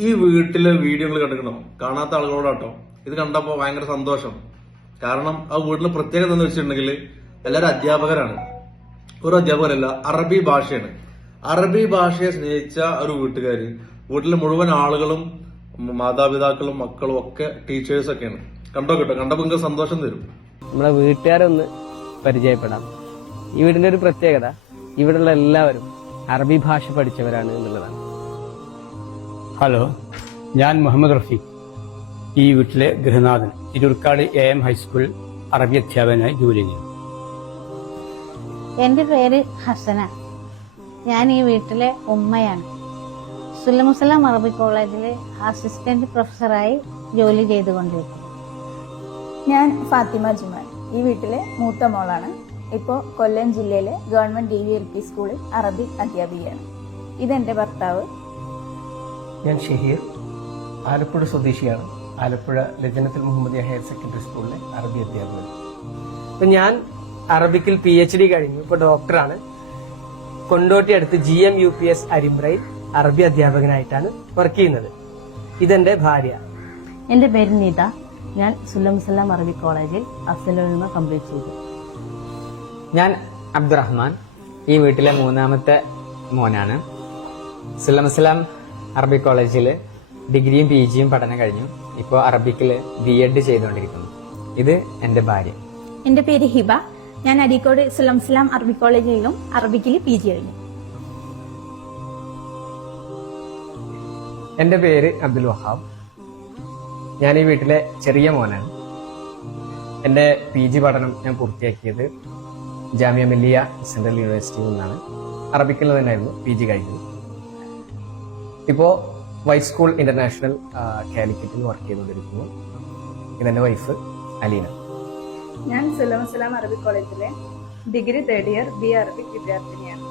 ഈ വീട്ടിലെ വീഡിയോകൾ കണ്ടിരിക്കണം കാണാത്ത ആളുകളോടാട്ടോ. ഇത് കണ്ടപ്പോ ഭയങ്കര സന്തോഷം. കാരണം ആ വീട്ടിലെ പ്രത്യേകത എന്താണെന്ന് വെച്ചിട്ടുണ്ടെങ്കിൽ എല്ലാവരും അധ്യാപകരാണ്. ഒരു അധ്യാപകരല്ല അറബി ഭാഷയാണ്. അറബി ഭാഷയെ സ്നേഹിച്ച ഒരു വീട്ടുകാർ വീട്ടിലെ മുഴുവൻ ആളുകളും മാതാപിതാക്കളും മക്കളും ഒക്കെ ടീച്ചേഴ്സ് ഒക്കെയാണ്. കണ്ടോ കേട്ടോ? കണ്ടപ്പോ നിങ്ങൾക്ക് സന്തോഷം തരും. നമ്മളെ വീട്ടുകാരൊന്ന് പരിചയപ്പെടാം. ഈ വീടിന്റെ ഒരു പ്രത്യേകത ഇവിടെയുള്ള എല്ലാവരും അറബി ഭാഷ പഠിച്ചവരാണ് എന്നുള്ളതാണ്. ഹലോ ഞാൻ മുഹമ്മദ് റഫീഖ് ഈ വീട്ടിലെ ഗൃഹനാഥൻ. Tirurkad A M high school Arabi അധ്യാപകനായി ജോലി ചെയ്യുന്നു. എന്റെ പേര് ഹസന. ഞാൻ ഈ വീട്ടിലെ ഉമ്മയാണ്. സുല്ലമുസലാം അറബി കോളേജിലെ അസിസ്റ്റന്റ് പ്രൊഫസറായി ജോലി ചെയ്തുകൊണ്ടിരിക്കുന്നു. ഞാൻ ഫാത്തിമ ജുമാൻ. ഈ വീട്ടിലെ മൂത്ത മോളാണ്. ഇപ്പോൾ കൊല്ലം ജില്ലയിലെ government D V L P സ്കൂളിൽ അറബി അധ്യാപികയാണ്. ഇതെന്റെ ഭർത്താവ് ഞാൻ ഷഹീർ. ആലപ്പുഴ സ്വദേശിയാണ്. ആലപ്പുഴ ലജനത്തിൽ മുഹമ്മദിയ ഹയർ സെക്കൻഡറി സ്കൂളിലെ അറബി അധ്യാപകൻ. ഇപ്പൊ ഞാൻ അറബിക്കിൽ പി എച്ച് ഡി കഴിഞ്ഞു. ഇപ്പൊ ഡോക്ടറാണ് കൊണ്ടോട്ടി അടുത്ത് G M U P S അരിമ്പ്രയിൽ അറബി അധ്യാപകനായിട്ടാണ് വർക്ക് ചെയ്യുന്നത്. ഇതെന്റെ ഭാര്യ. എന്റെ പേര് നീത. ഞാൻ സുല്ലംസലാം അറബി കോളേജിൽ അഫ്സലുൽമ കംപ്ലീറ്റ് ചെയ്തു. ഞാൻ അബ്ദുറഹ്മാൻ. ഈ വീട്ടിലെ മൂന്നാമത്തെ മോനാണ്. സുല്ലമസ്ലാം അറബി കോളേജിൽ ഡിഗ്രിയും പി ജിയും പഠനം കഴിഞ്ഞു. ഇപ്പോൾ അറബിക്കിൽ ബി എഡ് ചെയ്തുകൊണ്ടിരിക്കുന്നു. ഇത് എന്റെ ഭാര്യ. എന്റെ പേര് ഹിബ. ഞാൻ അരീക്കോട് സുലം സ്ലാം അറബി കോളേജിലും അറബിക്കിൽ പി ജി കഴിഞ്ഞു. എന്റെ പേര് അബ്ദുൽ വഹാബ്. ഞാൻ ഈ വീട്ടിലെ ചെറിയ മോനാണ്. എന്റെ പി ജി പഠനം ഞാൻ പൂർത്തിയാക്കിയത് ജാമ്യ മില്ലിയ സെൻട്രൽ യൂണിവേഴ്സിറ്റിയിൽ നിന്നാണ്. അറബിക്കിൽ തന്നെയായിരുന്നു പി ജി കഴിഞ്ഞത്. ഇപ്പോൾ വൈറ്റ് സ്കൂൾ ഇന്റർനാഷണൽ കാലിക്കറ്റിൽ വർക്ക് ചെയ്തുകൊണ്ടിരിക്കുന്നു. ഇതെന്റെ വൈഫ് അലീന. ഞാൻ സലാം അറബി കോളേജിലെ degree third year B Arabic വിദ്യാർത്ഥിനിയാണ്.